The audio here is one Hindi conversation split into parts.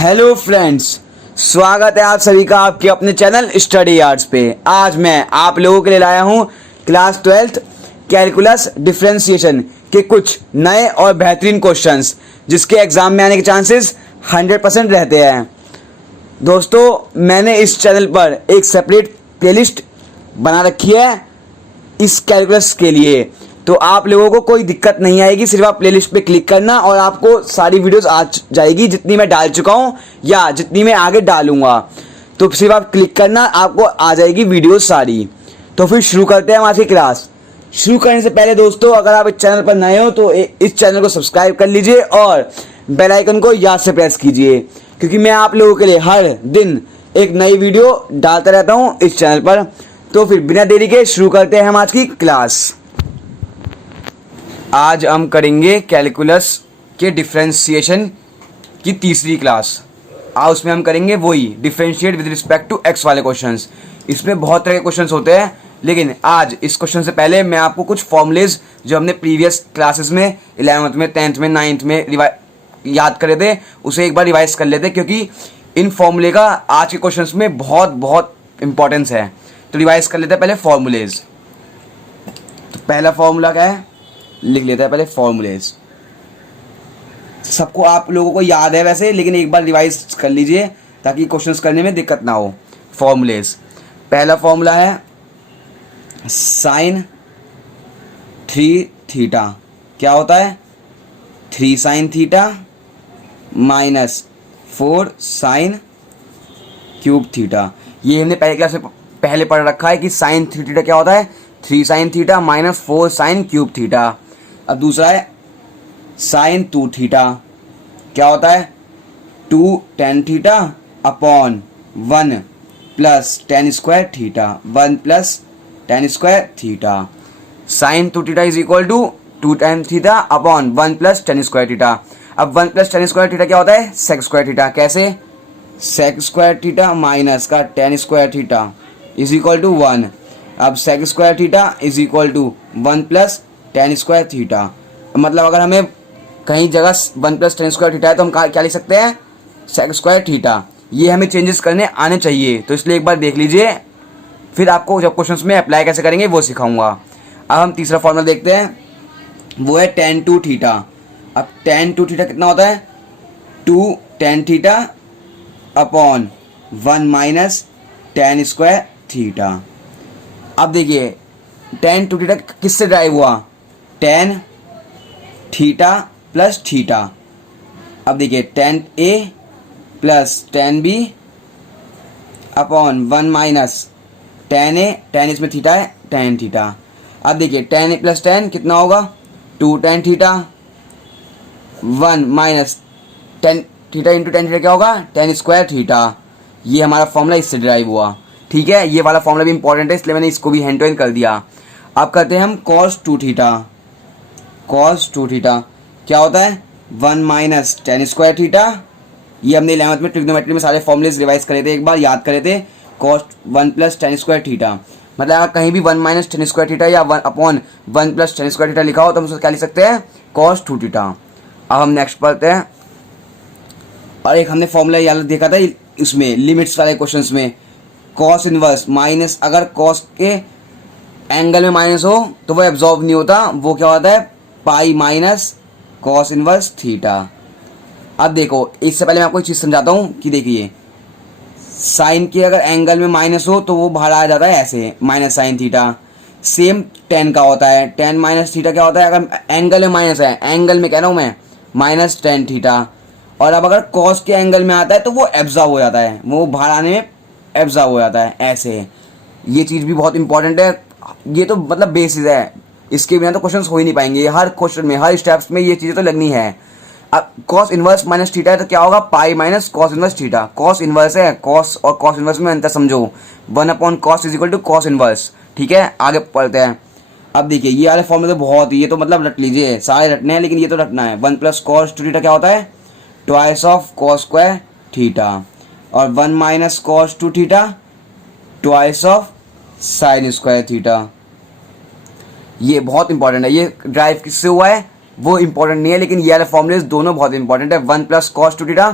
हेलो फ्रेंड्स, स्वागत है आप सभी का आपके अपने चैनल स्टडी आर्ट्स पे। आज मैं आप लोगों के लिए लाया हूँ क्लास 12th कैलकुलस डिफरेंशिएशन के कुछ नए और बेहतरीन क्वेश्चंस जिसके एग्जाम में आने के चांसेस 100% रहते हैं। दोस्तों, मैंने इस चैनल पर एक सेपरेट प्लेलिस्ट बना रखी है इस कैलकुलस के लिए, तो आप लोगों को कोई दिक्कत नहीं आएगी। सिर्फ आप प्लेलिस्ट पे क्लिक करना और आपको सारी वीडियोस आ जाएगी जितनी मैं डाल चुका हूँ या जितनी मैं आगे डालूंगा। तो सिर्फ आप क्लिक करना, आपको आ जाएगी वीडियोस सारी। तो फिर शुरू करते हैं हम आज की क्लास। शुरू करने से पहले दोस्तों, अगर आप इस चैनल पर नए हो तो इस चैनल को सब्सक्राइब कर लीजिए और बेल आइकन को याद से प्रेस कीजिए, क्योंकि मैं आप लोगों के लिए हर दिन एक नई वीडियो डालता रहता हूँ इस चैनल पर। तो फिर बिना देरी के शुरू करते हैं हम आज की क्लास। आज हम करेंगे कैलकुलस के डिफरेंशिएशन की तीसरी क्लास। आज उसमें हम करेंगे वही differentiate with respect to x वाले क्वेश्चंस। इसमें बहुत तरह के क्वेश्चंस होते हैं, लेकिन आज इस क्वेश्चन से पहले मैं आपको कुछ फॉर्मूलेज जो हमने प्रीवियस क्लासेस में 11th में 10th में 9th में याद करे थे उसे एक बार रिवाइज कर लेते, क्योंकि इन फॉर्मूले का आज के क्वेश्चंस में बहुत बहुत इंपॉर्टेंस है। तो रिवाइज कर लेते हैं पहले फॉर्मूलेज। तो पहला फॉर्मूला क्या है, लिख लेते हैं पहले फॉर्मूलेज। सबको आप लोगों को याद है वैसे, लेकिन एक बार रिवाइज कर लीजिए ताकि क्वेश्चंस करने में दिक्कत ना हो। फॉर्मूलेज, पहला फॉर्मूला है साइन 3 थीटा। क्या होता है? 3 sine theta minus 4 sine cube theta. ये हमने पहले क्लास में पहले पढ़ रखा है कि साइन 3 थीटा क्या होता है, 3 sine theta minus 4 sine cube theta. अब दूसरा है साइन 2 थीटा। क्या होता है? 2 tan theta upon 1 plus tan square theta, 1 plus tan square theta. Sine 2 theta is equal to 2 tan theta upon 1 plus tan square theta. अब 1 प्लस टेन स्क्वायर थीटा क्या होता है? Sec square theta. कैसे? सेक स्क्वायर थीटा माइनस का tan square theta is equal to 1। अब sec square theta is equal to 1 plus tan square theta. मतलब अगर हमें कहीं जगह 1 प्लस टेन स्क्वायर थीटा है तो हम क्या लिख सकते हैं? Sec square theta. ये हमें चेंजेस करने आने चाहिए, तो इसलिए एक बार देख लीजिए, फिर आपको जब क्वेश्चंस में अप्लाई कैसे करेंगे वो सिखाऊंगा। अब हम तीसरा फॉर्मूला देखते हैं, वो है टेन 2 थीटा। अब टेन 2 थीटा कितना होता है? 2 tan theta upon 1 minus tan square theta. अब देखिए टेन 2 थीटा किससे ड्राइव हुआ? Tan theta plus theta. अब देखिए tan A plus tan B upon 1 minus tan A, tan इसमें थीटा है, टेन थीटा। अब देखिए टेन ए प्लस टेन कितना होगा? 2 tan theta, 1 minus tan theta into tan theta क्या होगा? Ten square theta. ये हमारा फॉर्मूला इससे ड्राइव हुआ। ठीक है, ये वाला फॉर्मूला भी इंपॉर्टेंट है, इसलिए मैंने इसको भी हैंड टू हैंड कर दिया। अब करते हैं हम cos 2 थीटा। cos 2 थीटा क्या होता है? 1 माइनस टेन स्क्वायर थीटा। ये हमने 11th में ट्रिग्नोमेट्री में सारे फॉर्मूलेज रिवाइज करे थे, एक बार याद करे थे। cos 1 plus tan square theta, मतलब अगर कहीं भी 1 माइनस टेन स्क्वायर थीटा या 1 upon 1 plus tan square theta लिखा हो तो हम उसको क्या लिख सकते हैं? cos 2 theta. अब हम नेक्स्ट पढ़ते हैं, और एक हमने फॉर्मूला याद देखा था इसमें लिमिट्स वाले क्वेश्चंस में, कॉस इनवर्स माइनस, अगर कॉस के एंगल में माइनस हो तो वो एब्जॉर्ब नहीं होता, वो क्या होता है? पाई माइनस कॉस इनवर्स थीटा। अब देखो, इससे पहले मैं आपको एक चीज़ समझाता हूँ कि देखिए साइन के अगर एंगल में माइनस हो तो वो बाहर आ जाता है ऐसे, minus sine theta. Same ten का होता है, टेन माइनस थीटा क्या होता है? अगर एंगल में माइनस है, एंगल में कह रहा हूँ मैं, माइनस टेन थीटा। और अब अगर कॉस के एंगल में आता है तो वो एब्जॉर्ब हो जाता है, वो बाहर आने में एब्जॉर्ब हो जाता है ऐसे। ये चीज़ भी बहुत इंपॉर्टेंट है, ये तो मतलब बेसिस है, इसके बिना तो क्वेश्चंस हो ही नहीं पाएंगे। हर क्वेश्चन में, हर स्टेप्स में ये चीज़ें तो लगनी है। अब कॉस इनवर्स माइनस थीटा है तो क्या होगा? Pi minus cos inverse theta. Cos inverse है, कॉस और कॉस इनवर्स में अंतर समझो, 1 upon cos is equal to cos inverse. ठीक है, आगे पढ़ते हैं। अब देखिए ये वाले फॉर्मूले तो बहुत, ये तो मतलब रट लीजिए, सारे रटने हैं, लेकिन ये तो रटना है। 1 प्लस कॉस 2 थीटा क्या होता है? Twice of cos square theta. और 1 minus cos 2 theta twice of sine square theta. ये बहुत इंपॉर्टेंट है, ये ड्राइव किससे हुआ है वो इंपॉर्टेंट नहीं है, लेकिन ये वाले फॉर्मूलेज दोनों बहुत इंपॉर्टेंट है। 1 plus cos 2 theta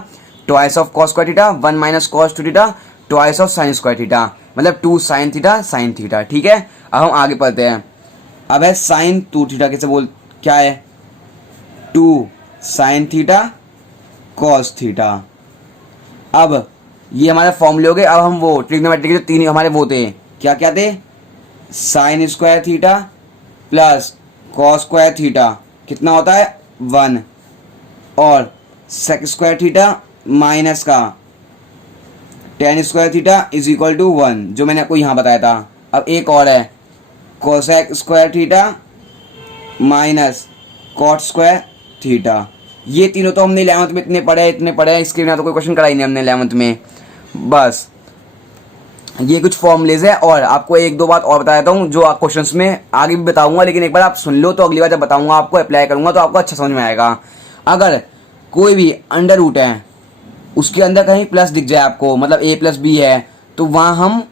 twice of cos square theta, 1 minus cos 2 theta, twice of sine square theta, मतलब 2 साइन थीटा साइन थीटा। ठीक है, अब हम आगे पढ़ते हैं। अब है साइन 2 थीटा, कैसे बोल, क्या है, 2 साइन थीटा कॉस थीटा। अब ये हमारे फॉर्मूले हो गए। अब हम वो ट्रिग्नोमेट्री के जो तीन हमारे वो थे, क्या क्या थे, sine square theta plus cos square theta कितना होता है 1, और सेक स्क्वायर थीटा माइनस का tan square theta is equal to 1, जो मैंने आपको यहाँ बताया था। अब एक और है cosec square theta minus cot square theta. ये तीनों तो हमने 11th में इतने पढ़े हैं, इसके बिना तो कोई क्वेश्चन कराई नहीं हमने 11th में। बस ये कुछ फॉर्मूलेज है, और आपको एक दो बात और बता देता हूँ जो आप क्वेश्चंस में आगे भी बताऊंगा, लेकिन एक बार आप सुन लो तो अगली बार जब बताऊंगा आपको अप्लाई करूंगा तो आपको अच्छा समझ में आएगा। अगर कोई भी अंडर रूट है उसके अंदर कहीं प्लस दिख जाए आपको, मतलब a प्लस बी है, तो वहां हम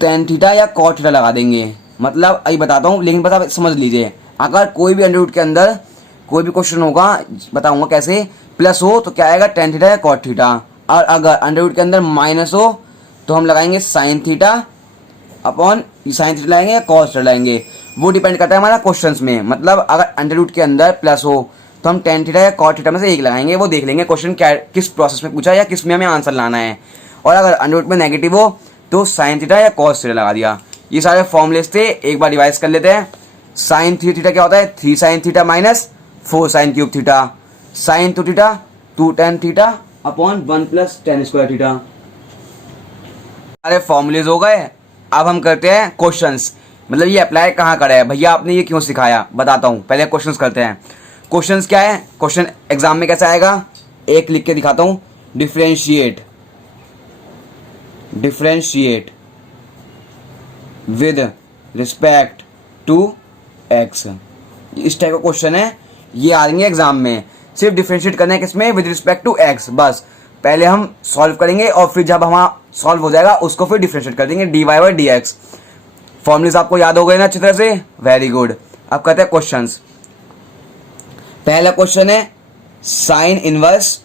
टेन थीटा या कॉट थीटा लगा देंगे। मतलब अभी बताता हूँ, लेकिन बस आप समझ लीजिए, अगर कोई भी अंडर रूट के अंदर कोई भी क्वेश्चन होगा, बताऊंगा कैसे, प्लस हो तो क्या आएगा टेन थीटा या कॉट थीटा, और अगर अंडर रूट के अंदर माइनस हो तो हम लगाएंगे sine theta upon sine theta लगाएंगे या कॉस थीटा लगाएंगे, वो डिपेंड करता है हमारा क्वेश्चंस में। मतलब अगर अंडर रूट के अंदर प्लस हो तो हम टेन थीटा या कॉट थीटा में से एक लगाएंगे, वो देख लेंगे क्वेश्चन क्या किस प्रोसेस में पूछा या किस में हमें आंसर लाना है। और अगर अंडर रूट में नेगेटिव हो तो साइन थीटा या कॉस थीटा लगा दिया। ये सारे फॉर्मूलेस थे, एक बार रिवाइज कर लेते हैं। साइन 3 थीटा क्या होता है, 3 sine theta minus 4 sine cube theta, sine 2 theta 2 tan theta upon 1 plus tan square theta. सारे फॉर्मूलेज हो गए। अब हम करते हैं क्वेश्चंस, मतलब ये अप्लाई कहाँ करा है भैया, आपने ये क्यों सिखाया, बताता हूँ। पहले क्वेश्चंस करते हैं। क्वेश्चंस क्या है, क्वेश्चन एग्जाम में कैसा आएगा, एक लिख के दिखाता हूँ, differentiate with respect to x, इस टाइप का क्वेश्चन है, ये आ रही है एग्जाम में। सिर्फ डिफरेंशिएट करना है किसमें, विद रिस्पेक्ट टू एक्स, बस पहले हम सॉल्व करेंगे और फिर जब हमारा सॉल्व हो जाएगा उसको फिर डिफरेंशिएट कर देंगे dy by d x. Formulas आपको याद हो गए ना अच्छी तरह से, वेरी गुड। अब कहते हैं क्वेश्चंस। पहला क्वेश्चन है sign inverse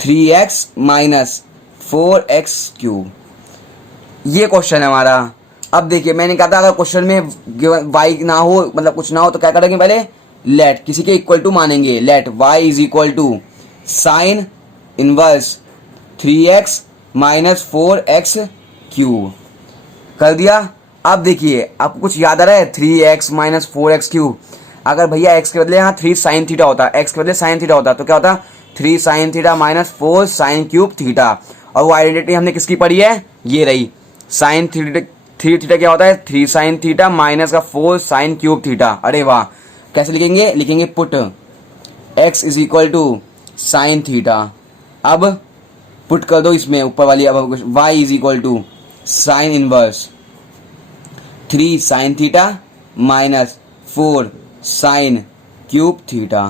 3x minus 4x cube, ये क्वेश्चन है हमारा। अब देखिए मैंने कहा था अगर क्वेश्चन में y ना हो, मतलब कुछ ना हो, तो क्या करेंगे, पहले लेट किसी के इक्वल टू मानेंगे, let y is equal to sine inverse 3x minus 4x cube कर दिया। अब देखिए आपको कुछ याद आ रहा है, 3x माइनस 4x क्यूब, अगर भैया x के बदले यहाँ 3 साइन थीटा होता, x के बदले साइन थीटा होता तो क्या होता, 3 sine theta minus 4 sine cube theta. और वो आइडेंटिटी हमने किसकी पढ़ी है, ये रही, साइन थीटा 3 थीटा क्या होता है, 3 साइन थीटा माइनस का 4 साइन क्यूब थीटा। अरे वाह, कैसे लिखेंगे, लिखेंगे put x is equal to sine theta. अब पुट कर दो इसमें ऊपर वाली, अब y is equal to sine inverse 3 sine theta minus 4 sine cube theta.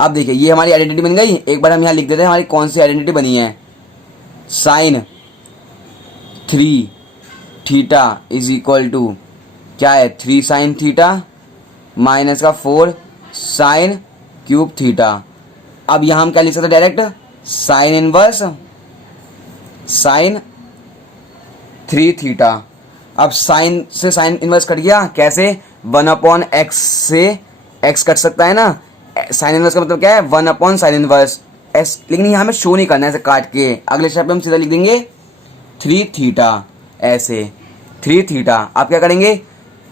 अब देखिए ये हमारी आइडेंटिटी बन गई। एक बार हम यहाँ लिख देते हैं हमारी कौन सी आइडेंटिटी बनी है, sine 3 theta is equal to क्या है, 3 साइन थीटा माइनस का 4 साइन क्यूब थीटा। अब यहाँ हम क्या लिख सकते हैं, direct sine inverse sign 3 theta. अब साइन से साइन इनवर्स कट गया, कैसे, 1 अपॉन एक्स से एक्स कट सकता है ना, साइन इनवर्स का मतलब क्या है, 1 अपॉन साइन इनवर्स एस, लेकिन यहाँ हमें शो नहीं करना है ऐसे काट के। अगले स्टेप पे हम सीधा लिख देंगे 3 थीटा, ऐसे 3 थीटा। आप क्या करेंगे,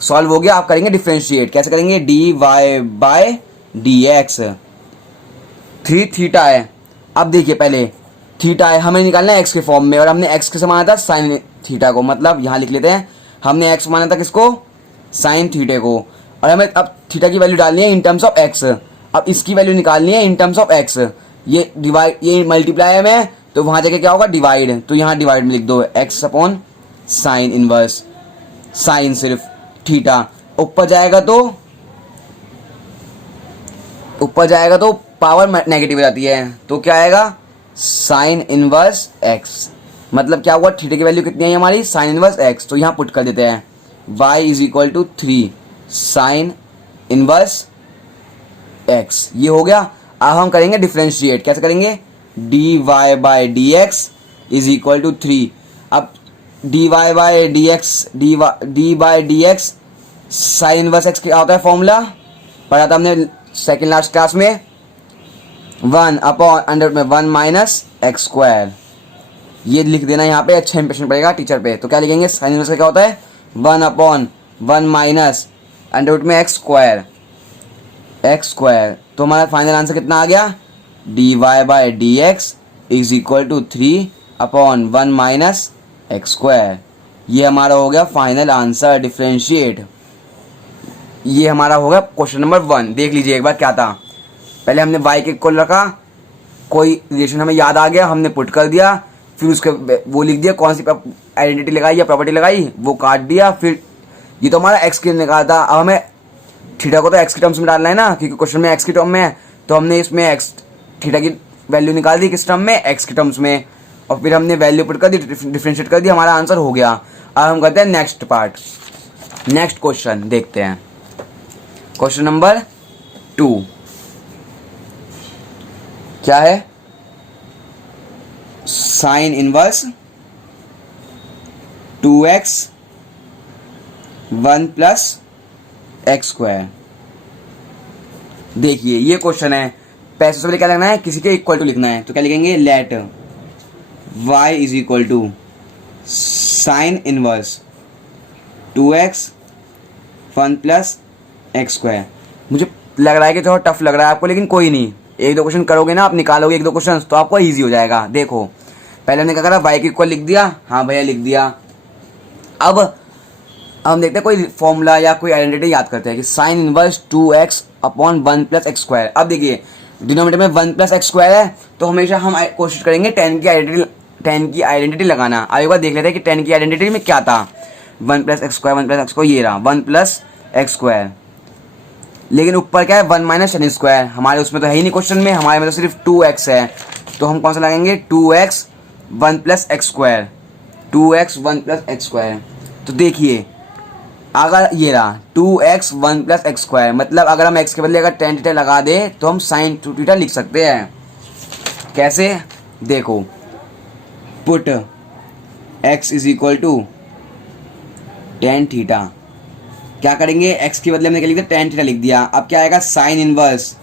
सॉल्व हो गया, आप करेंगे डिफरेंशिएट, कैसे करेंगे, d y by d x. 3 theta है, अब देखिए पहले थीटा है, हमें निकालना है एक्स के फॉर्म में, और हमने एक्स कैसे माना था, साइन थीटा को, मतलब यहाँ लिख लेते हैं, हमने एक्स माना था किसको, साइन थीटे को, और हमें अब थीटा की वैल्यू डालनी है इन टर्म्स ऑफ एक्स। अब इसकी वैल्यू निकालनी है इन टर्म्स ऑफ एक्स, ये डिवाइड, ये मल्टीप्लाई में, तो वहां जाके क्या होगा, डिवाइड, तो यहाँ डिवाइड में लिख दो x upon sine inverse, sine सिर्फ थीटा, ऊपर जाएगा तो पावर नेगेटिव हो जाती है, तो क्या आएगा, साइन इनवर्स एक्स। मतलब क्या हुआ, थीटा की वैल्यू कितनी है हमारी, साइन इनवर्स एक्स, तो यहाँ पुट कर देते हैं y is equal to 3 sine inverse x, ये हो गया। अब हम करेंगे डिफ्रेंशिएट। कैसे करेंगे? D Y by d x is equal to 3। अब d Y by d x, d by d x sine inverse x क्या होता है? फॉर्मूला पढ़ा था हमने सेकेंड लास्ट क्लास में, 1 अपॉन अंडर में 1 माइनस एक्स स्क्वायर। ये लिख देना यहाँ पे, अच्छा इंप्रेशन पड़ेगा टीचर पे। तो क्या लिखेंगे? साइन इनवर्स का क्या होता है? 1 अपॉन 1 माइनस अंडर रूट में एक्स स्क्वायर, एक्स स्क्वायर। तो हमारा फाइनल आंसर कितना आ गया? D Y by d x is equal to 3 upon 1 minus x square. ये हमारा हो गया फाइनल आंसर, डिफ्रेंशिएट। ये हमारा होगा क्वेश्चन नंबर 1। देख लीजिए एक बार क्या था। पहले हमने y के इक्वल रखा, कोई रिलेशन हमें याद आ गया, हमने पुट कर दिया, फिर उसके वो लिख दिया, कौन सी आइडेंटिटी लगाई या प्रॉपर्टी लगाई, वो काट दिया। फिर ये तो हमारा x के निकाला था। अब हमें थीटा को तो x के टर्म्स में डालना है ना, क्योंकि क्वेश्चन में x के टर्म में है। तो हमने इसमें x थीटा की वैल्यू निकाल दी किस टर्म में? x के टर्म्स में। और फिर हमने वैल्यू पुट कर दी, डिफ्रेंशिएट कर दी, हमारा आंसर हो गया। अब हम करते हैं नेक्स्ट पार्ट, नेक्स्ट क्वेश्चन देखते हैं। क्वेश्चन नंबर 2 क्या है? Sign inverse 2x 1 plus x square. देखिए ये क्वेश्चन है। पैसे से पहले क्या लिखना है? किसी के इक्वल टू लिखना है। तो क्या लिखेंगे? Let y is equal to sine inverse 2x 1 plus x square. मुझे लग रहा है कि थोड़ा टफ लग रहा है आपको, लेकिन कोई नहीं, एक दो क्वेश्चन करोगे ना, आप निकालोगे एक दो क्वेश्चन तो आपको इजी हो जाएगा। देखो पहले हमने क्या करा? y के इक्वल लिख दिया, हाँ भैया लिख दिया। अब हम देखते हैं कोई फॉर्मूला या कोई आइडेंटिटी याद करते हैं कि sign inverse 2x upon 1 plus x square. अब देखिए डिनोमिनेटर में 1 प्लस एक्स स्क्वायर है, तो हमेशा हम कोशिश करेंगे 10 की आइडेंटिटी लगाना। अब एक बार देख लेते हैं कि 10 की आइडेंटिटी में क्या था। 1 plus x square, 1 plus x square, ये रहा 1 प्लस एक्स स्क्वायर। लेकिन ऊपर क्या है? 1 माइनस टेन स्क्वायर। हमारे उसमें तो है ही नहीं क्वेश्चन में, हमारे में तो सिर्फ 2x है। तो हम कौन सा लगाएंगे? 2x 1 plus x square, 2x 1 plus x square. तो देखिए अगर ये रहा 2x 1 प्लस एक्स स्क्वायर, मतलब अगर हम x के बदले अगर tan थीटा लगा दे तो हम sin 2 थीटा लिख सकते हैं। कैसे? देखो put x is equal to tan theta. क्या करेंगे? x के बदले हमने क्या लिख दिया? tan थीटा लिख दिया। अब क्या आएगा? Sine inverse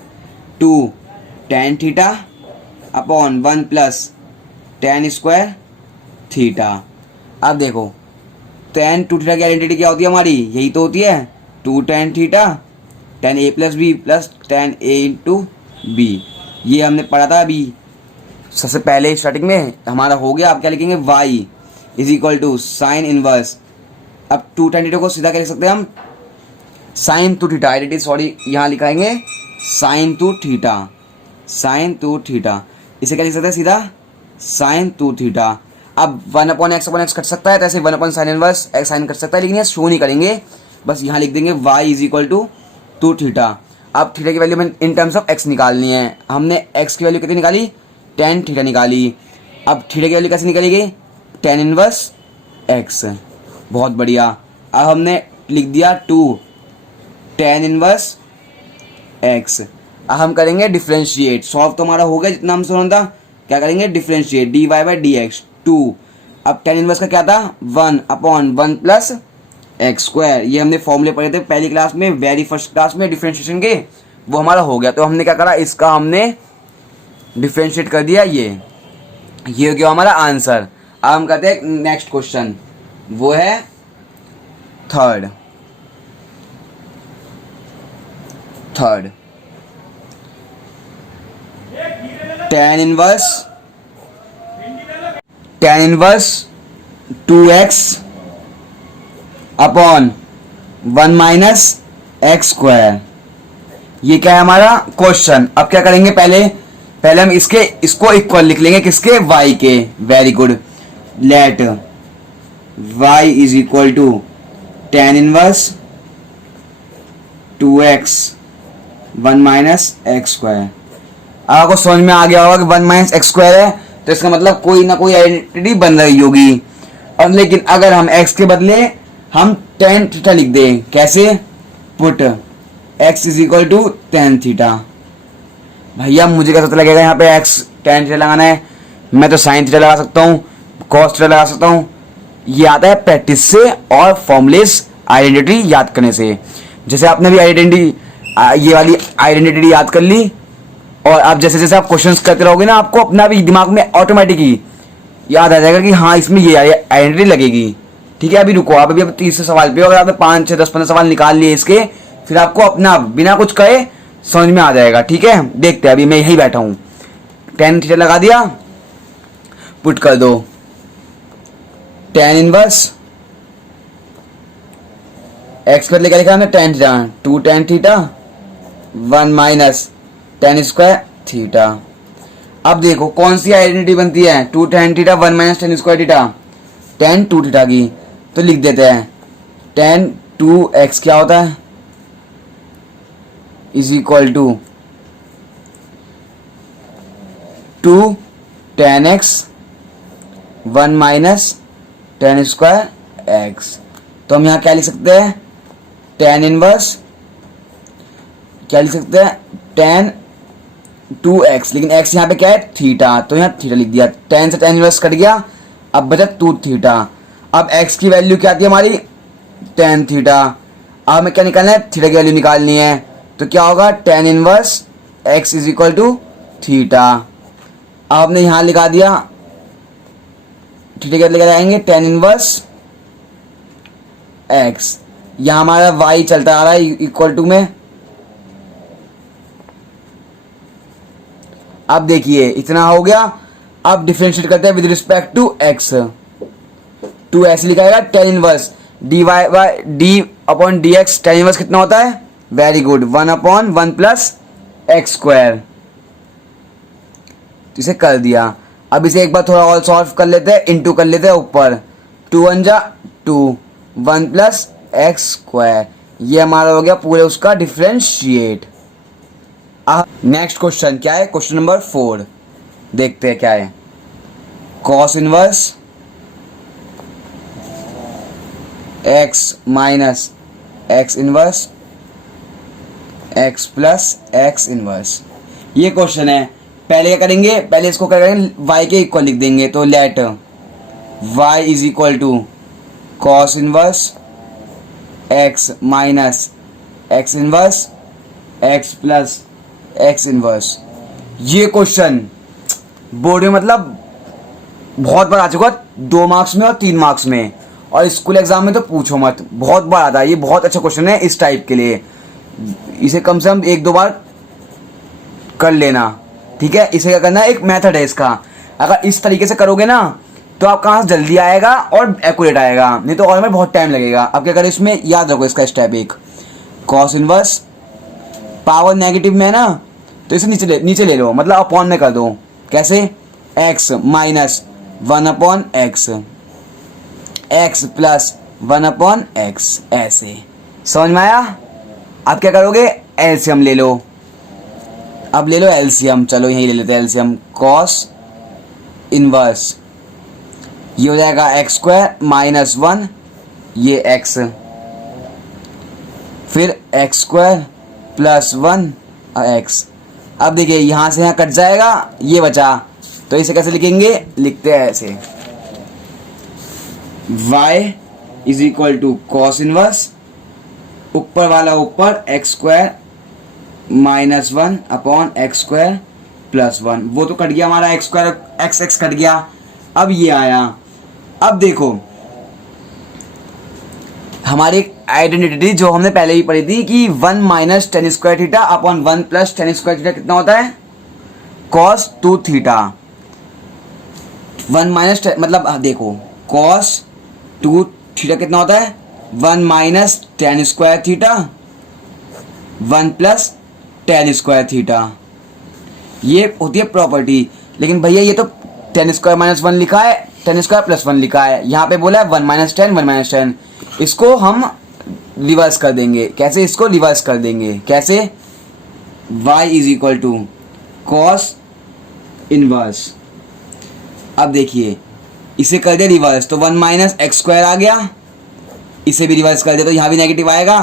2 tan theta upon 1 plus tan square theta. अब देखो tan 2 थीटा की आइडेंटिटी क्या होती है हमारी? यही तो होती है 2 tan theta tan a plus b plus tan a into b. ये हमने पढ़ा था अभी सबसे पहले स्टार्टिंग में, हमारा हो गया। अब क्या लिखेंगे? y is equal to sine inverse. अब 2 tan थीटा को सीधा क्या लिख सकते हैं हम? साइन 2 थीटा, आइडेंटिटी सॉरी यहाँ लिखाएंगे साइन 2 थीटा, साइन 2 थीटा। इसे क्या लिख सकते हैं? सीधा साइन 2 थीटा। अब 1 अपॉन एक्स कट सकता है, तो ऐसे 1 upon sine inverse x sine cut सकता है, लेकिन ये शो नहीं करेंगे, बस यहाँ लिख देंगे y is equal to 2 theta. अब थीटा की वैल्यू में इन टर्म्स ऑफ x निकालनी है। हमने x की वैल्यू कितनी निकाली? tan थीटा निकाली। अब थीटा की वैल्यू कैसे निकालेगी? tan inverse x। बहुत बढ़िया। अब हमने लिख दिया 2 tan इनवर्स x। अब हम करेंगे डिफ्रेंशिएट। सॉल्व तो हमारा हो गया जितना हम सुना था। क्या करेंगे? Differentiate d Y by d x 2। अब tan इनवर्स का क्या था? 1 अपॉन 1 प्लस एक्स स्क्वायर। ये हमने फॉर्मूले पढ़े थे पहली क्लास में, वेरी फर्स्ट क्लास में डिफ्रेंशिएशन के, वो हमारा हो गया। तो हमने क्या करा? इसका हमने डिफ्रेंशिएट कर दिया। ये हो गया हमारा आंसर। अब हम करते हैं नेक्स्ट क्वेश्चन, वो है third. tan inverse 2x upon 1 minus x square. ये क्या है हमारा क्वेश्चन। अब क्या करेंगे? पहले हम इसको इक्वल लिख लेंगे किसके? y के। Very good. Let y is equal to tan inverse 2x 1 minus x square. आपको समझ में आ गया होगा कि 1 माइनस एक्स स्क्वायर है, तो इसका मतलब कोई ना कोई आइडेंटिटी बन रही होगी। और लेकिन अगर हम x के बदले हम tan थीटा लिख दें, कैसे? Put x is equal to tan theta. भैया मुझे कैसा लगेगा यहाँ पे एक्स टेन थीटा लगाना है, मैं तो साइन थीटा लगा सकता हूँ, कॉस थीटा लगा सकता हूँ। ये आता है प्रैक्टिस से और फॉर्मुलेस आइडेंटिटी याद करने से। जैसे आपने भी आइडेंटिटी ये वाली आइडेंटिटी याद कर ली, और आप जैसे जैसे आप क्वेश्चंस करते रहोगे ना, आपको अपना भी दिमाग में ऑटोमेटिकली याद आ जाएगा कि हाँ इसमें ये आइडेंटिटी लगेगी। ठीक है, अभी रुको, आप अभी तीसरे सवाल पे हो, अगर आपने 5 6 10 15 सवाल निकाल लिए इसके, फिर आपको अपना बिना कुछ कहे समझ में आ जाएगा। ठीक है, देखते हैं, अभी मैं यही बैठा हूँ, टेन थीटा लगा दिया, पुट कर दो टेन इनवर्स एक्स पर लेकर लिखा हमने tan theta, 2 tan theta 1 minus tan square theta. अब देखो कौन सी आइडेंटिटी बनती है, 2 tan theta 1 minus tan square theta, ten 2 theta की, तो लिख देते हैं टेन 2x क्या होता है is equal to 2 tan x 1 minus tan square x. तो हम यहाँ क्या लिख सकते हैं, टेन इनवर्स क्या लिख सकते हैं, टेन 2x, लेकिन x यहाँ पे क्या है थीटा, तो यहाँ थीटा लिख दिया, टेन से टेन इनवर्स कट गया, अब बचा 2 थीटा। अब x की वैल्यू क्या आती है हमारी, टेन थीटा। अब हमें क्या निकालना है, थीटा की वैल्यू निकालनी है, तो क्या होगा tan inverse x is equal to theta. अब हमने यहाँ लिखा दिया, थीटा क्या लेकर आएंगे, टेन इनवर्स x, यहाँ हमारा y चलता आ रहा है इक्वल टू में। अब देखिए इतना हो गया, अब डिफरेंशिएट करते हैं with respect to x, to ऐसे लिखाएगा tan inverse D Y by D upon D X, tan inverse कितना होता है, very good 1 upon 1 plus x square. इसे कर दिया, अब इसे एक बार थोड़ा और सॉल्व कर लेते हैं, इनटू कर लेते हैं ऊपर, 2 1 जा 2 1 प्लस एक्स स्क्वायर, ये हमारा हो गया पूरे उसका डिफरेंशिएट। नेक्स्ट क्वेश्चन क्या है, क्वेश्चन नंबर 4 देखते हैं क्या है, cos inverse x minus x inverse x plus x inverse, ये क्वेश्चन है। पहले क्या करेंगे, पहले इसको क्या करेंगे, y के इक्वल लिख देंगे, तो let y is equal to cos inverse x minus x inverse x plus x inverse. ये क्वेश्चन बोर्ड में मतलब बहुत बार आ चुका है, 2 मार्क्स में और 3 मार्क्स में, और स्कूल एग्जाम में तो पूछो मत, बहुत बार आता है। ये बहुत अच्छा क्वेश्चन है इस टाइप के लिए, इसे कम से कम 1 2 बार कर लेना। ठीक है, इसे क्या करना है, एक मेथड है इसका, अगर इस तरीके से करोगे ना तो आपका आंसर जल्दी आएगा और एक्यूरेट आएगा, नहीं तो और में बहुत टाइम लगेगा। अब क्या करें, इसमें याद रखो इसका स्टेप एक, कॉस इनवर्स पावर नेगेटिव में है ना, तो इसे नीचे ले लो, मतलब अपॉन में कर दो, कैसे, x minus 1 upon x, x plus 1 upon x, ऐसे समझ में आया। अब क्या करोगे, एलसीएम ले लो, अब ले लो एलसीएम, चलो यही ले लेते हैं एलसीएम, कॉस इनवर्स ये हो जाएगा एक्स स्क्वायर माइनस 1, ये x, फिर एक्स स्क्वायर प्लस 1 x। अब देखिए यहाँ से यहाँ कट जाएगा, ये बचा, तो इसे कैसे लिखेंगे, लिखते हैं ऐसे, y is equal to cos inverse ऊपर वाला ऊपर x square minus 1 upon x square plus 1, वो तो कट गया हमारा, x square x x cut गया। अब ये आया, अब देखो हमारी आइडेंटिटी जो हमने पहले ही पढ़ी थी कि 1 minus tan square theta upon 1 plus tan square theta कितना होता है, कॉस 2 थीटा। 1 माइनस मतलब देखो कॉस 2 थीटा कितना होता है, 1 minus tan square theta 1 plus tan square theta, ये होती है प्रॉपर्टी। लेकिन भैया ये तो टेन स्क्वायर माइनस 1 लिखा है, टेन स्क्वायर प्लस 1 लिखा है, यहाँ पे बोला है 1 माइनस 10 1 माइनस 10, इसको हम रिवर्स कर देंगे, कैसे, इसको रिवर्स कर देंगे कैसे, y is equal to cos inverse. अब देखिए इसे कर दिया रिवर्स, तो 1 माइनस एक्स स्क्वायर आ गया, इसे भी रिवर्स कर दिया तो यहाँ भी नेगेटिव आएगा,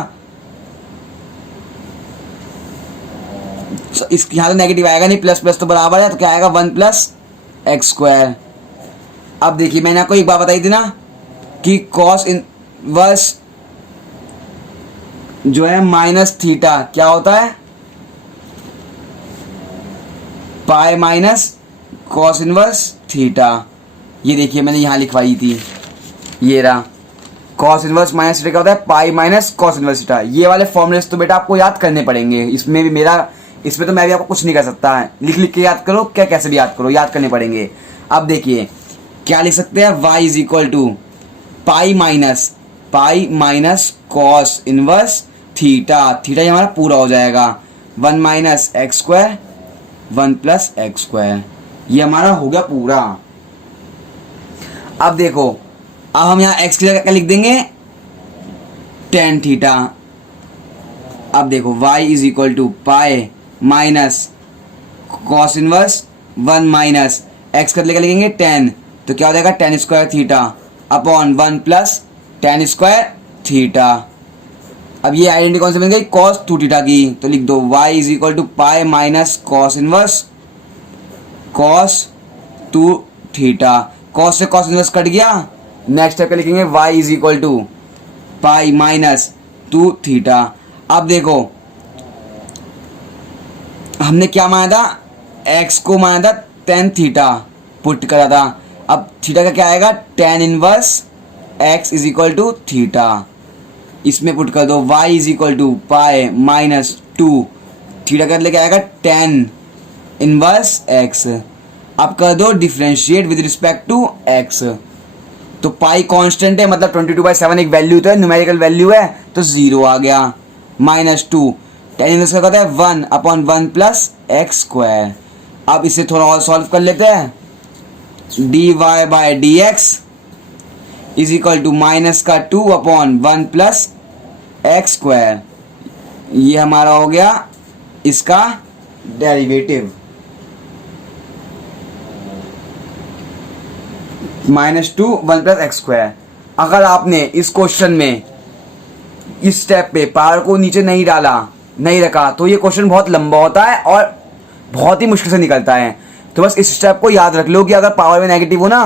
इस यहाँ तो नेगेटिव आएगा नहीं, प्लस प्लस तो बराबर है, तो क्या आएगा 1 प्लस एक्स स्क्वायर। अब देखिए मैंने आपको एक बात बताई थी ना कि कॉस इनवर्स जो है माइनस थीटा क्या होता है, पाई माइनस कॉस इनवर्स थीटा। ये देखिए मैंने यहाँ लिखवाई थी, ये रहा कॉस इनवर्स माइनस थीटा क्या होता है, पाई माइनस कॉस इनवर्स थीटा। ये वाले फॉर्मूलेस तो बेटा आपको याद करने पड़ेंगे, इसमें भी मेरा, इसमें तो मैं भी आपको कुछ नहीं कर सकता है, लिख लिख के याद करो, क्या कैसे भी याद करो, याद करने पड़ेंगे। अब देखिए क्या लिख सकते हैं, y is equal to pi minus cos inverse theta, theta हमारा पूरा हो जाएगा 1 minus x square 1 plus x square, ये हमारा हो गया पूरा। अब देखो अब हम यहाँ x की जगह क्या लिख देंगे, tan थीटा। अब देखो y is equal to pi minus cos inverse 1 minus x कर लेकर लिखेंगे tan, तो क्या हो जाएगा tan square theta upon 1 plus tan square theta. अब ये आइडेंटिटी कौन सी बन गई, cos 2 थीटा की, तो लिख दो y is equal to pi minus cos inverse cos 2 theta. cos से cos इनवर्स कट गया, नेक्स्ट स्टेप पे लिखेंगे y is equal to pi minus 2 theta. अब देखो हमने क्या माना था, x को माना था tan थीटा, पुट करा था। अब थीटा का क्या आएगा, tan inverse x is equal to theta, इसमें पुट कर दो y is equal to pi minus 2 theta कर लेके आएगा tan इनवर्स x। अब कर दो differentiate with respect to x, तो पाई कांस्टेंट है, मतलब 22/7 एक वैल्यू तो है, न्यूमेरिकल वैल्यू है, तो 0 आ गया, माइनस 2 tan इनवर्स का कहता है 1 अपॉन 1 प्लस एक्स स्क्वायर। अब इसे थोड़ा और सॉल्व कर लेते हैं, dy by d x is equal to minus का 2 अपॉन 1 प्लस एक्स स्क्वायर, ये हमारा हो गया इसका derivative, minus 2 1 plus x square. अगर आपने इस क्वेश्चन में इस स्टेप पे पावर को नीचे नहीं डाला, नहीं रखा, तो ये क्वेश्चन बहुत लंबा होता है और बहुत ही मुश्किल से निकलता है। तो बस इस स्टेप को याद रख लो कि अगर पावर में नेगेटिव हो ना,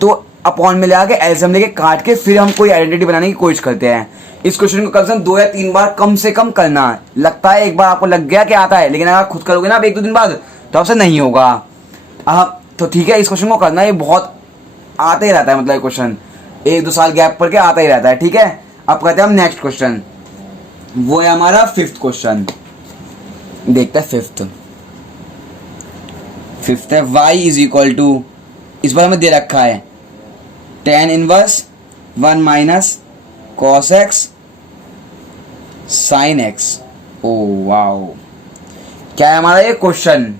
तो अपॉन में ले आके एलसीएम लेके काट के फिर हम कोई आइडेंटिटी बनाने की कोशिश करते हैं। इस क्वेश्चन को कम से कम 2 या 3 बार कम से कम करना है। लगता है एक बार आपको लग गया कि आता है, लेकिन अगर खुद करोगे ना 1-2 दिन बाद, तो आपसे नहीं होगा। तो ठीक है, इस क्वेश्चन को करना, ये बहुत आता ही रहता है, मतलब क्वेश्चन 1-2 साल गैप पर के आता ही रहता है। ठीक है, अब करते हैं हम नेक्स्ट क्वेश्चन, वो है हमारा 5th क्वेश्चन। देखते हैं 5th है y इज इक्वल टू, इस बार हमें दे रखा है tan inverse 1 minus cos x sine x. Oh wow, क्या है हमारा ये क्वेश्चन,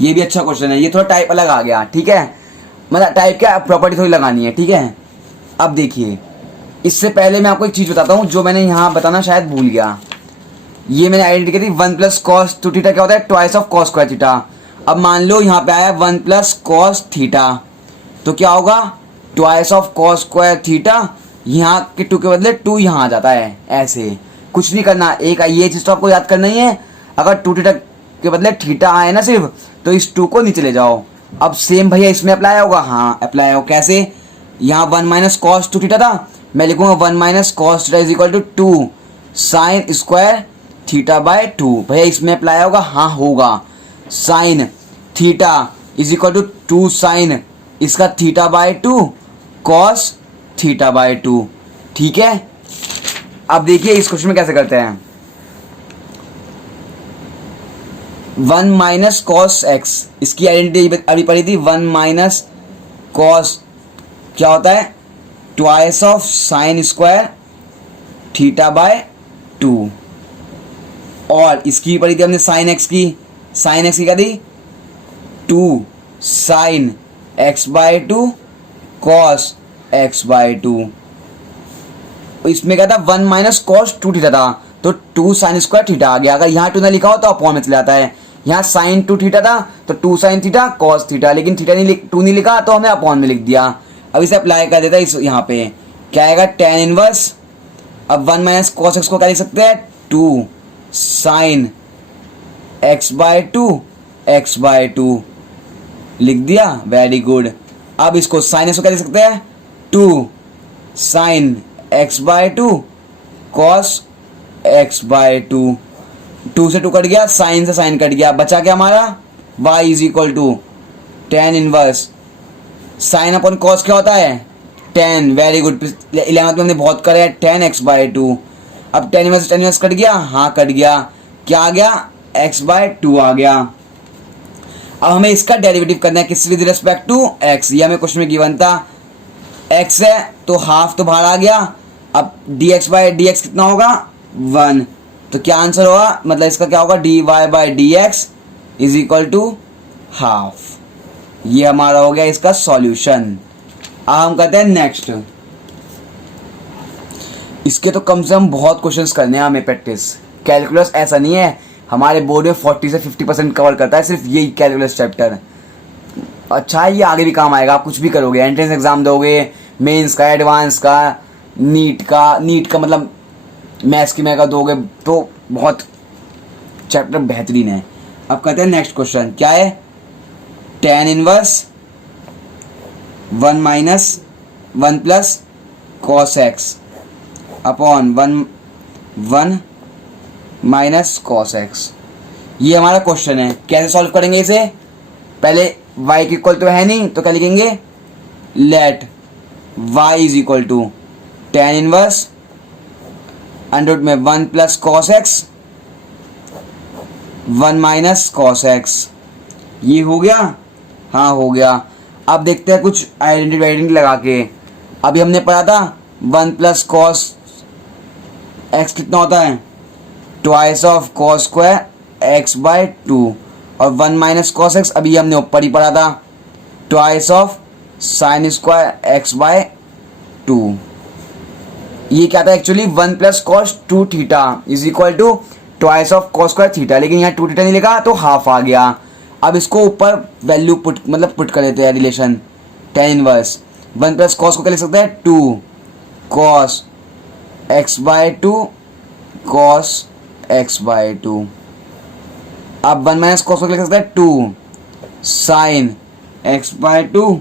ये भी अच्छा क्वेश्चन है, ये थोड़ा टाइप अलग आ गया। ठीक है, मतलब टाइप क्या प्रॉपर्टी थोड़ी लगानी है। ठीक है, अब देखिए इससे पहले मैं आपको एक चीज़ बताता हूँ जो मैंने यहाँ बताना शायद भूल गया। ये मैंने आइडेंटिटी की थी 1 प्लस कॉस 2 थीटा क्या होता है, twice of cos square theta. अब मान लो यहाँ पे आया 1 प्लस कॉस थीटा, तो क्या होगा, twice of cos square theta, यहाँ के 2 के बदले 2 यहाँ आ जाता है। ऐसे कुछ नहीं करना, एक ये चीज़ तो आपको याद करना ही है, अगर 2 थीटा के बदले थीटा आए ना सिर्फ, तो इस 2 को नीचे ले जाओ। अब सेम भैया इसमें अप्लाई होगा, हाँ अप्लाई हो, कैसे, यहाँ 1 माइनस कॉस 2 थीटा था, मैं लिखूंगा 1 minus cos theta is equal to 2 sine square theta by 2। भैया इसमें अप्लाई होगा, हाँ होगा, sine theta is equal to 2 sine इसका theta by 2 cos theta by 2। ठीक है, अब देखिए इस क्वेश्चन में कैसे करते हैं, 1 माइनस कॉस एक्स, इसकी आइडेंटिटी अभी पढ़ी थी, 1 माइनस कॉस क्या होता है, twice of sine square theta by 2, और इसकी पढ़ी थी हमने साइन एक्स की, साइन एक्स की क्या थी, 2 sine x by 2 cos x by 2। इसमें क्या था, 1 माइनस कॉस 2 थीटा था, तो 2 साइन स्क्वायर थीटा आ गया। अगर यहाँ 2 ना लिखा हो तो अपॉन में चला जाता है, यहाँ साइन 2 थीटा था तो 2 साइन थीटा कॉस थीटा, लेकिन थीटा नहीं 2 नहीं लिखा तो हमने अपॉन में लिख दिया। अब इसे अप्लाई कर देता है इस, यहाँ पे क्या आएगा, tan इनवर्स, अब 1 माइनस कॉस एक्स को क्या लिख सकते हैं, 2 साइन x/2 लिख दिया, वेरी गुड। अब इसको साइन इसको क्या लिख सकते हैं, 2 साइन x/2 कॉस x/2, 2 से 2 कट गया, साइन से साइन कट गया, बचा क्या हमारा y is equal to tan inverse sine upon cos क्या होता है 10, वेरी गुड। 11th में हमने बहुत करे है, tan x/2। अब tan इनवर्स कट गया, हाँ कट गया, क्या आ गया x/2 आ गया। अब हमें इसका डेरिवेटिव करना है किस विद रिस्पेक्ट टू x, ये हमें क्वेश्चन में गिवन था, x है तो हाफ तो बाहर आ गया, अब dx/dx कितना होगा 1, तो क्या आंसर होगा, मतलब इसका क्या होगा dy/dx is equal to half. ये हमारा हो गया इसका सॉल्यूशन। अब हम करते हैं नेक्स्ट। इसके तो कम से कम बहुत क्वेश्चंस करने हैं हमें प्रैक्टिस। कैलकुलस ऐसा नहीं है हमारे बोर्ड में 40 से 50% कवर करता है सिर्फ यही कैलकुलस चैप्टर। अच्छा है, ये आगे भी काम आएगा, आप कुछ भी करोगे, एंट्रेंस एग्जाम दोगे, मेंस का, एडवांस का, नीट का मतलब मैथ्स की का दोगे तो बहुत चैप्टर बेहतरीन है। अब कहते हैं नेक्स्ट क्वेश्चन क्या है, tan inverse 1 minus 1 plus cos x upon 1 minus cos x. ये हमारा क्वेश्चन है, कैसे सॉल्व करेंगे इसे, पहले y के इक्वल तो है नहीं तो क्या लिखेंगे, let y is equal to tan inverse under में 1 plus cos x 1 minus cos x. ये हो गया, हाँ हो गया। अब देखते हैं कुछ आइडेंटिटी लगा के। अभी हमने पढ़ा था 1 प्लस कॉस एक्स कितना होता है, twice of cos square x/2, और 1 माइनस कॉस एक्स अभी हमने ऊपर ही पढ़ा था, twice of sine square x/2। ये क्या था actually 1 plus cos 2 theta is equal to twice of cos square theta, लेकिन यहाँ 2 थीटा नहीं लिखा तो हाफ आ गया। अब इसको ऊपर वैल्यू पुट कर देते हैं relation, tan inverse 1 plus cos को क्या लिख सकते हैं 2 कॉस x/2 कॉस x/2। अब 1 माइनस कॉस को लिख सकते हैं 2 साइन x/2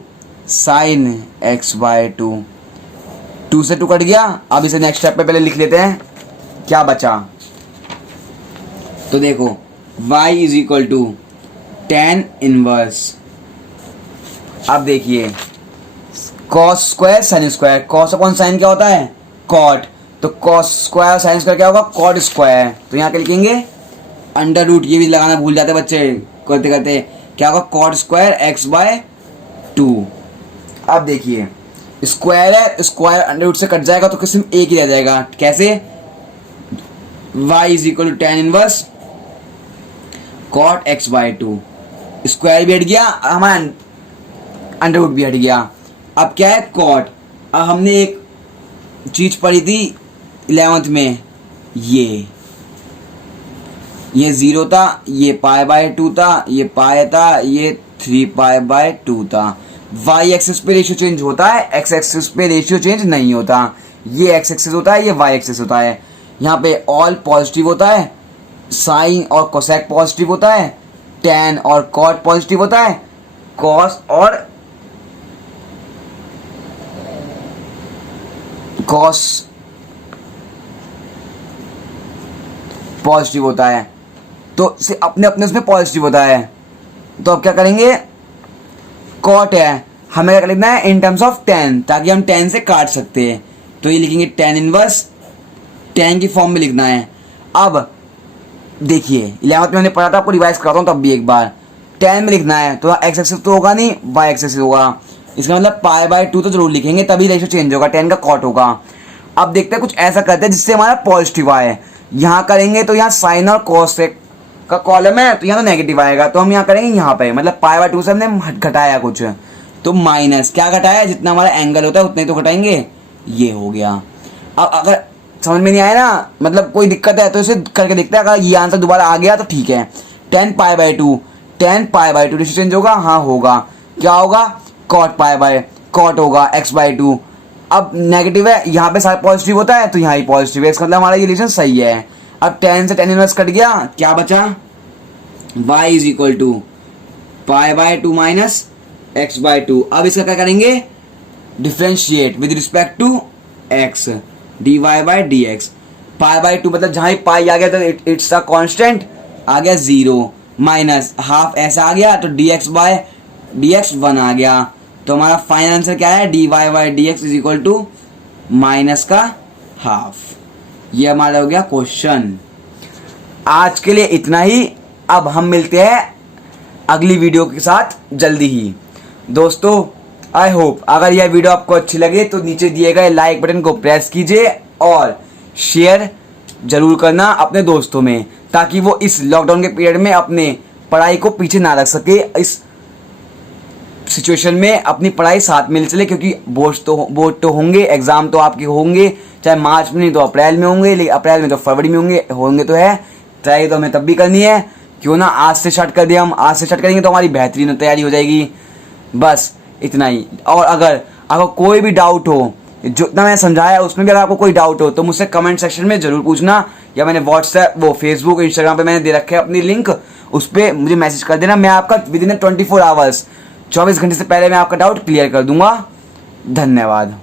साइन x/2, 2 से 2 कट गया। अब इसे नेक्स्ट स्टेप पे पहले लिख लेते हैं क्या बचा, तो देखो y is equal to tan inverse, अब देखिए cos square sine square, cos upon sine क्या होता है कॉट, तो कॉस स्क्वायर साइन स्क्वायर क्या होगा कॉट स्क्वायर, तो यहाँ क्या लिखेंगे अंडर रूट, ये भी लगाना भूल जाते बच्चे करते करते, क्या होगा कॉट स्क्वायर x/2। अब देखिए स्क्वायर है, स्क्वायर अंडर रूट से कट जाएगा तो किसी में एक ही रह जाएगा, कैसे y is equal to tan inverse cot x/2, square भी हट गया, हमारा अंडर रूट भी हट गया। अब क्या है कॉट, अब हमने एक चीज पढ़ी थी 11th में, ये 0 था, ये π/2 था, ये पाई था, ये 3π/2 था। y एक्सिस पे रेशियो चेंज होता है, x एक्सिस पे रेशियो चेंज नहीं होता, ये x एक्सिस होता है, ये y एक्सिस होता है। यहाँ पे ऑल पॉजिटिव होता है, साइन और कोसेक पॉजिटिव होता है, tan और कॉट पॉजिटिव होता है, कॉस और कॉस पॉजिटिव होता है, तो अपने अपने उसमें पॉजिटिव होता है। तो अब क्या करेंगे, कॉट है, हमें क्या लिखना है इन टर्म्स ऑफ tan, ताकि हम tan से काट सकते हैं, तो ये लिखेंगे tan इनवर्स, tan की फॉर्म में लिखना है। अब देखिए 11th में हमने पढ़ा था, आपको रिवाइज कराता हूँ तब भी एक बार, tan में लिखना है तो x एक्सिस तो होगा नहीं, y एक्सिस होगा, इसका मतलब π/2 तो जरूर लिखेंगे, तभी रेशियो चेंज होगा, tan का कॉट होगा। अब देखते हैं कुछ ऐसा करते हैं जिससे हमारा पॉजिटिव आए, यहाँ करेंगे तो यहाँ साइन और कॉस का कॉलम है तो यहाँ तो नेगेटिव आएगा, तो हम यहाँ करेंगे यहाँ पे, मतलब π/2 से हमने घटाया कुछ, तो माइनस क्या घटाया, जितना हमारा एंगल होता है उतने तो घटाएंगे, ये हो गया। अब अगर समझ में नहीं आया ना, मतलब कोई दिक्कत है तो इसे करके देखते हैं, अगर ये आंसर दोबारा आ गया तो ठीक है। tan π/2 रेशियो चेंज होगा, हाँ होगा, क्या होगा cot cot होगा x/2। अब नेगेटिव है, यहाँ पे सारा पॉजिटिव होता है तो यहाँ ही पॉजिटिव है, इसका मतलब हमारा ये रिलेशन सही है। अब tan से tan इनवर्स कट गया, क्या बचा y is equal to pi by 2 minus x by 2। अब इसका क्या करेंगे, differentiate with respect to x, dy by d x. Pi by 2 मतलब जहां पाई आ गया तो इट्स अ कांस्टेंट, आ गया 0 माइनस हाफ ऐसा आ गया तो dx बाय डी एक्स 1 आ गया। तो हमारा फाइनल आंसर क्या है, dy by d x is equal to minus का हाफ। ये हमारा हो गया क्वेश्चन। आज के लिए इतना ही। अब हम मिलते हैं अगली वीडियो के साथ जल्दी ही। दोस्तों आई होप अगर यह वीडियो आपको अच्छी लगे तो नीचे दिए गए लाइक बटन को प्रेस कीजिए और शेयर जरूर करना अपने दोस्तों में, ताकि वो इस लॉकडाउन के पीरियड में अपने पढ़ाई को पीछे ना रख सके। इस सिचुएशन में अपनी पढ़ाई साथ में चले, क्योंकि बोर्ड तो होंगे, एग्जाम तो आपके होंगे, चाहे मार्च में नहीं तो अप्रैल में होंगे, लेकिन अप्रैल में तो फरवरी में होंगे तो है। ट्राई तो हमें तब भी करनी है, क्यों ना आज से स्टार्ट कर दिया। हम आज से स्टार्ट करेंगे तो हमारी बेहतरीन तैयारी हो जाएगी। बस इतना ही। और अगर कोई भी डाउट हो, जितना मैंने समझाया उसमें भी अगर आपको कोई डाउट हो तो मुझसे कमेंट सेक्शन में जरूर पूछना, या मैंने व्हाट्सएप फेसबुक इंस्टाग्राम पे मैंने दे रखे है अपनी लिंक, उस पर मुझे मैसेज कर देना। मैं आपका विद इन 24 आवर्स 24 घंटे से पहले मैं आपका डाउट क्लियर कर दूंगा। धन्यवाद।